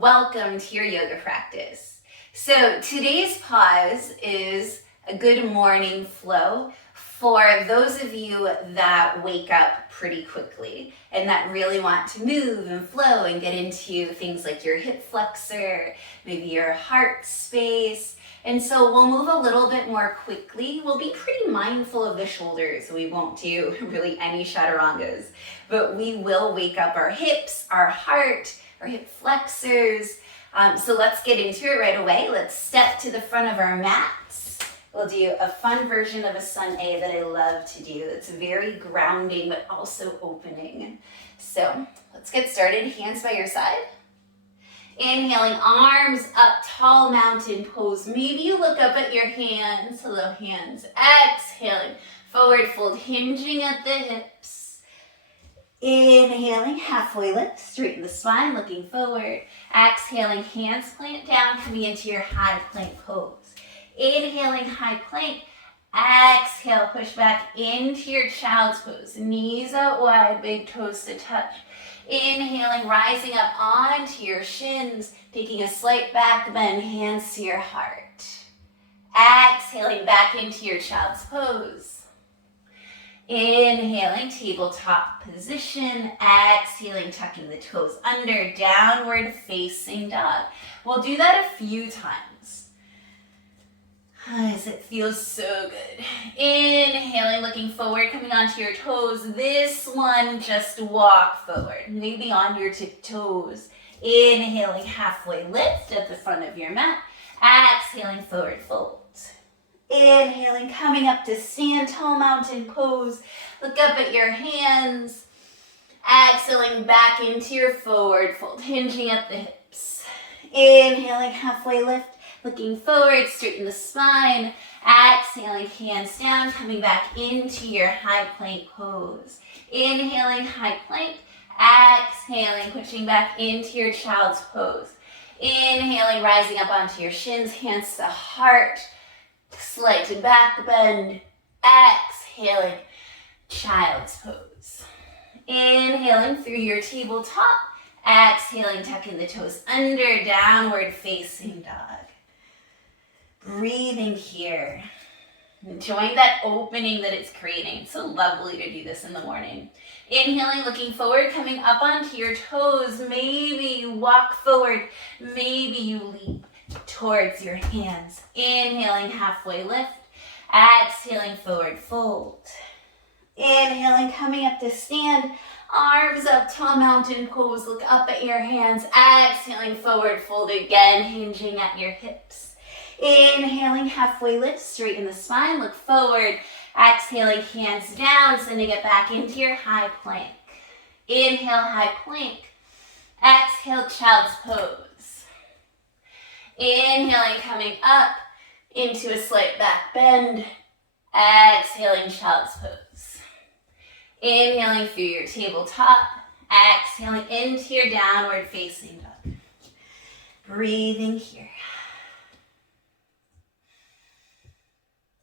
welcome to your yoga practice. So today's pause is a good morning flow for those of you that wake up pretty quickly and that really want to move and flow and get into things like your hip flexor, maybe your heart space. And so we'll move a little bit more quickly. We'll be pretty mindful of the shoulders. We won't do really any chaturangas, but we will wake up our hips, our heart, our hip flexors. So let's get into it right away. Let's step to the front of our mats. We'll do a fun version of a Sun A that I love to do. It's very grounding, but also opening. So let's get started. Hands by your side. Inhaling, arms up, tall mountain pose. Maybe you look up at your hands. Hello, hands. Exhaling, forward fold, hinging at the hips. Inhaling, halfway lift, straighten the spine, looking forward. Exhaling, hands plant down, coming into your high plank pose. Inhaling, high plank. Exhale, push back into your child's pose. Knees out wide, big toes to touch. Inhaling, rising up onto your shins, taking a slight back bend, hands to your heart. Exhaling back into your child's pose. Inhaling, tabletop position. Exhaling, tucking the toes under, downward facing dog. We'll do that a few times. As it feels so good. Inhaling, looking forward, coming onto your toes. This one, just walk forward, maybe on your tiptoes. Inhaling, halfway lift at the front of your mat. Exhaling, forward fold. Inhaling, coming up to stand, tall mountain pose. Look up at your hands. Exhaling, back into your forward fold, hinging at the hips. Inhaling, halfway lift. Looking forward, straighten the spine. Exhaling, hands down, coming back into your high plank pose. Inhaling, high plank. Exhaling, pushing back into your child's pose. Inhaling, rising up onto your shins, hands to heart. Slight back bend. Exhaling, child's pose. Inhaling through your tabletop. Exhaling, tucking the toes under, downward facing dog. Breathing here. Enjoying that opening that it's creating. It's so lovely to do this in the morning. Inhaling, looking forward, coming up onto your toes. Maybe you walk forward. Maybe you leap towards your hands. Inhaling, halfway lift. Exhaling, forward fold. Inhaling, coming up to stand. Arms up, tall mountain pose. Look up at your hands. Exhaling, forward fold again, hinging at your hips. Inhaling, halfway lift, straighten the spine, look forward. Exhaling, hands down, sending it back into your high plank. Inhale, high plank. Exhale, child's pose. Inhaling, coming up into a slight back bend. Exhaling, child's pose. Inhaling through your tabletop. Exhaling into your downward facing dog. Breathing here.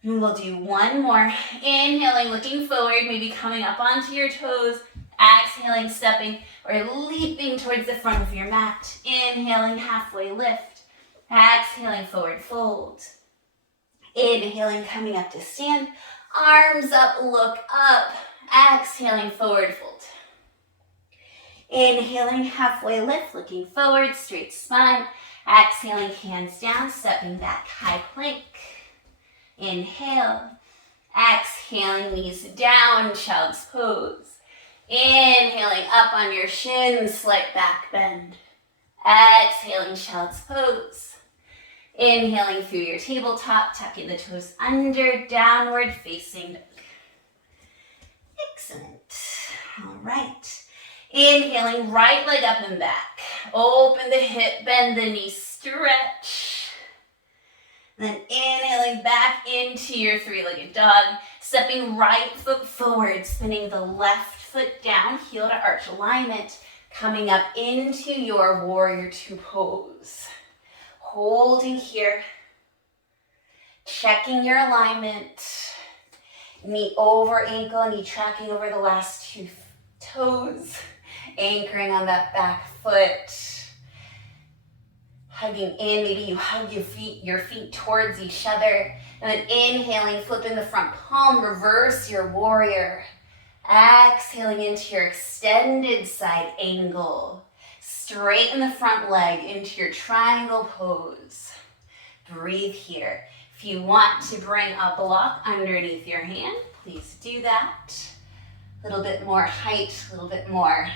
And we'll do one more. Inhaling, looking forward, maybe coming up onto your toes. Exhaling, stepping or leaping towards the front of your mat. Inhaling, halfway lift. Exhaling, forward fold. Inhaling, coming up to stand. Arms up, look up. Exhaling, forward fold. Inhaling, halfway lift, looking forward, straight spine. Exhaling, hands down, stepping back, high plank. Inhale, exhaling, knees down, child's pose. Inhaling, up on your shins, slight back bend. Exhaling, child's pose. Inhaling through your tabletop, tucking the toes under, downward facing dog. Excellent. All right. Inhaling, right leg up and back. Open the hip, bend the knee, stretch. Then inhaling back into your three-legged dog, stepping right foot forward, spinning the left foot down, heel to arch alignment, coming up into your warrior two pose. Holding here, checking your alignment, knee over ankle, knee tracking over the last two toes, anchoring on that back foot. Hugging in, maybe you hug your feet towards each other. And then inhaling, flipping the front palm, reverse your warrior. Exhaling into your extended side angle. Straighten the front leg into your triangle pose. Breathe here. If you want to bring a block underneath your hand, please do that. A little bit more height, a little bit more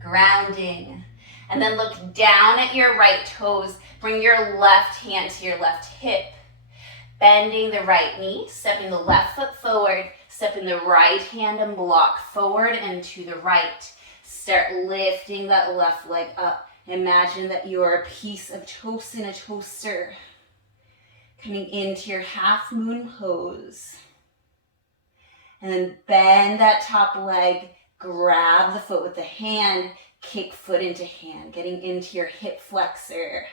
grounding. And then look down at your right toes. Bring your left hand to your left hip. Bending the right knee, stepping the left foot forward, stepping the right hand and block forward and to the right. Start lifting that left leg up. Imagine that you are a piece of toast in a toaster. Coming into your half moon pose. And then bend that top leg, grab the foot with the hand, kick foot into hand, getting into your hip flexor.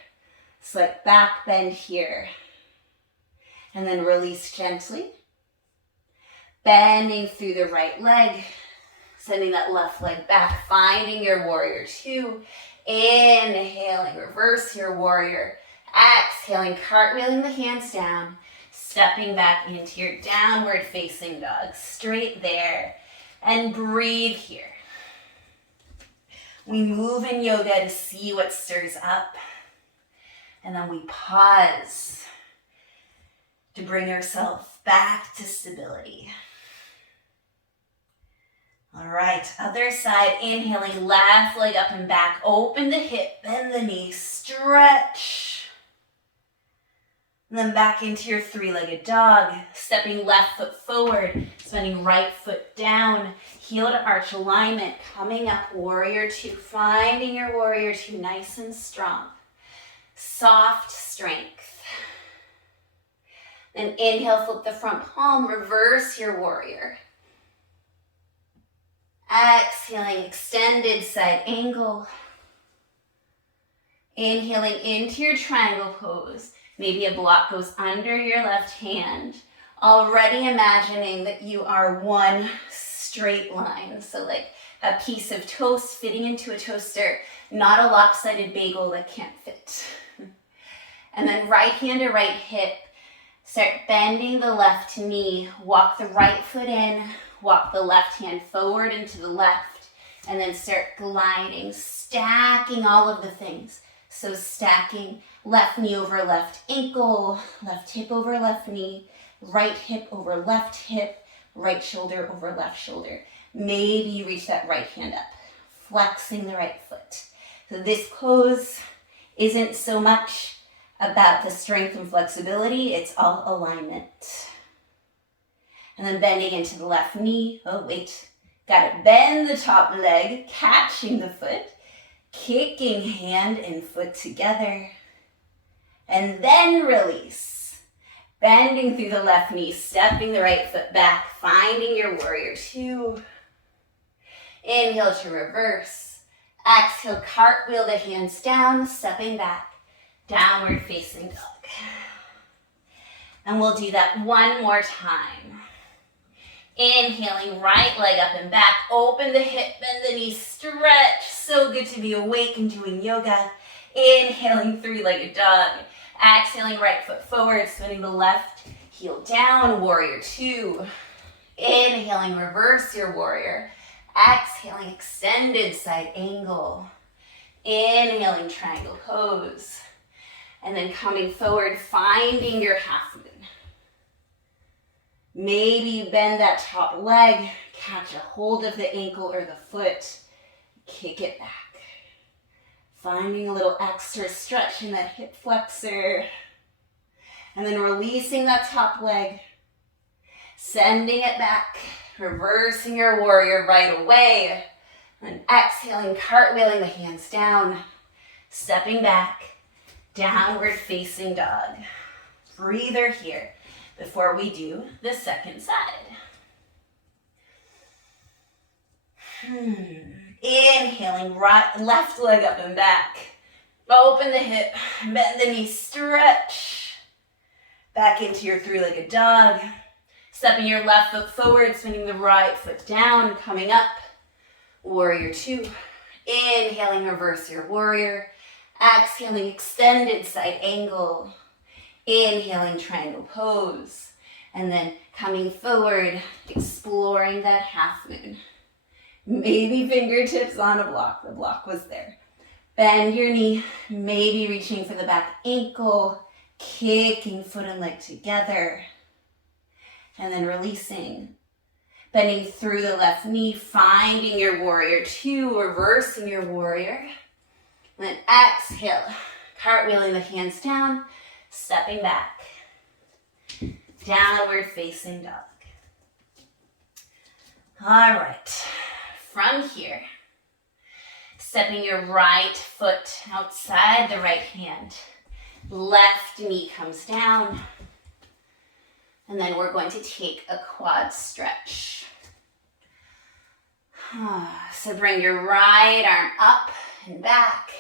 Slight back bend here. And then release gently. Bending through the right leg, sending that left leg back, finding your warrior two. Inhaling, reverse your warrior. Exhaling, cartwheeling the hands down, stepping back into your downward facing dog, straight there. And breathe here. We move in yoga to see what stirs up. And then we pause to bring ourselves back to stability. All right, other side, inhaling, left leg up and back, open the hip, bend the knee, stretch. And then back into your three-legged dog, stepping left foot forward, sending right foot down, heel to arch alignment, coming up, warrior two, finding your warrior two nice and strong. Soft strength. Then inhale, flip the front palm, reverse your warrior. Exhaling, extended side angle. Inhaling into your triangle pose. Maybe a block goes under your left hand. Already imagining that you are one straight line. So like a piece of toast fitting into a toaster, not a lopsided bagel that can't fit. And then right hand to right hip. Start bending the left knee, walk the right foot in, walk the left hand forward into the left, and then start gliding, stacking all of the things. So stacking left knee over left ankle, left hip over left knee, right hip over left hip, right shoulder over left shoulder. Maybe you reach that right hand up, flexing the right foot. So this pose isn't so much about the strength and flexibility, it's all alignment. And then bending into the left knee. Oh, wait. Got it. Bend the top leg, catching the foot, kicking hand and foot together. And then release. Bending through the left knee, stepping the right foot back, finding your warrior two. Inhale to reverse. Exhale, cartwheel the hands down, stepping back. Downward facing dog. And we'll do that one more time. Inhaling, right leg up and back. Open the hip, bend the knee, stretch. So good to be awake and doing yoga. Inhaling, three-legged dog. Exhaling, right foot forward, spinning the left heel down, warrior two. Inhaling, reverse your warrior. Exhaling, extended side angle. Inhaling, triangle pose. And then coming forward, finding your half moon. Maybe you bend that top leg, catch a hold of the ankle or the foot, kick it back. Finding a little extra stretch in that hip flexor. And then releasing that top leg, sending it back, reversing your warrior right away. And exhaling, cartwheeling the hands down, stepping back. Downward facing dog. Breather here before we do the second side. Inhaling, right, left leg up and back. Open the hip, bend the knee, stretch. Back into your three-legged dog. Stepping your left foot forward, spinning the right foot down, coming up. Warrior two. Inhaling, reverse your warrior. Exhaling, extended side angle. Inhaling, triangle pose. And then coming forward, exploring that half moon. Maybe fingertips on a block. The block was there. Bend your knee, maybe reaching for the back ankle, kicking foot and leg together. And then releasing. Bending through the left knee, finding your warrior two, reversing your warrior. And then exhale, cartwheeling the hands down, stepping back. Downward facing dog. All right, from here, stepping your right foot outside the right hand. Left knee comes down. And then we're going to take a quad stretch. So bring your right arm up and back,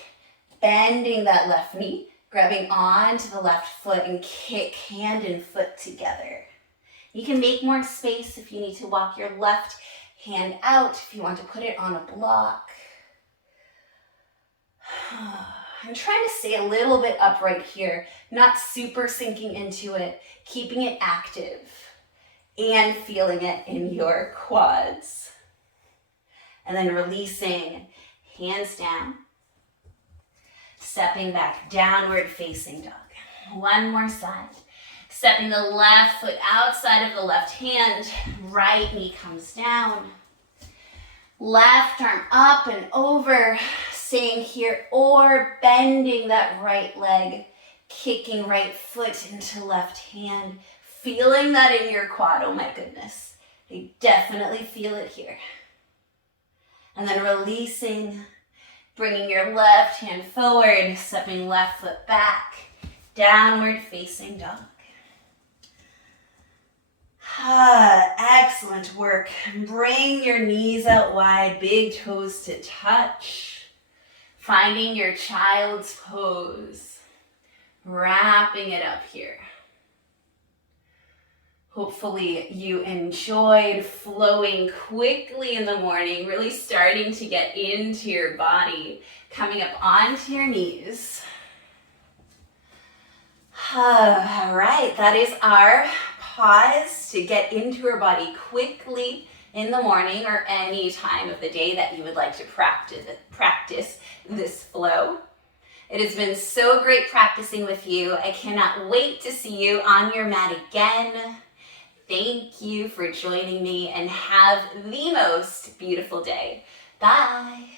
bending that left knee, grabbing onto the left foot and kick hand and foot together. You can make more space if you need to walk your left hand out, if you want to put it on a block. I'm trying to stay a little bit upright here, not super sinking into it, keeping it active and feeling it in your quads. And then releasing, hands down, stepping back, downward facing dog. One more side. Stepping the left foot outside of the left hand, right knee comes down. Left arm up and over, staying here, or bending that right leg, kicking right foot into left hand, feeling that in your quad. Oh my goodness, I definitely feel it here. And then releasing, bringing your left hand forward, stepping left foot back, downward facing dog. Excellent work. Bring your knees out wide, big toes to touch. Finding your child's pose. Wrapping it up here. Hopefully you enjoyed flowing quickly in the morning, really starting to get into your body, coming up onto your knees. All right, that is our pause to get into our body quickly in the morning or any time of the day that you would like to practice this flow. It has been so great practicing with you. I cannot wait to see you on your mat again. Thank you for joining me and have the most beautiful day. Bye.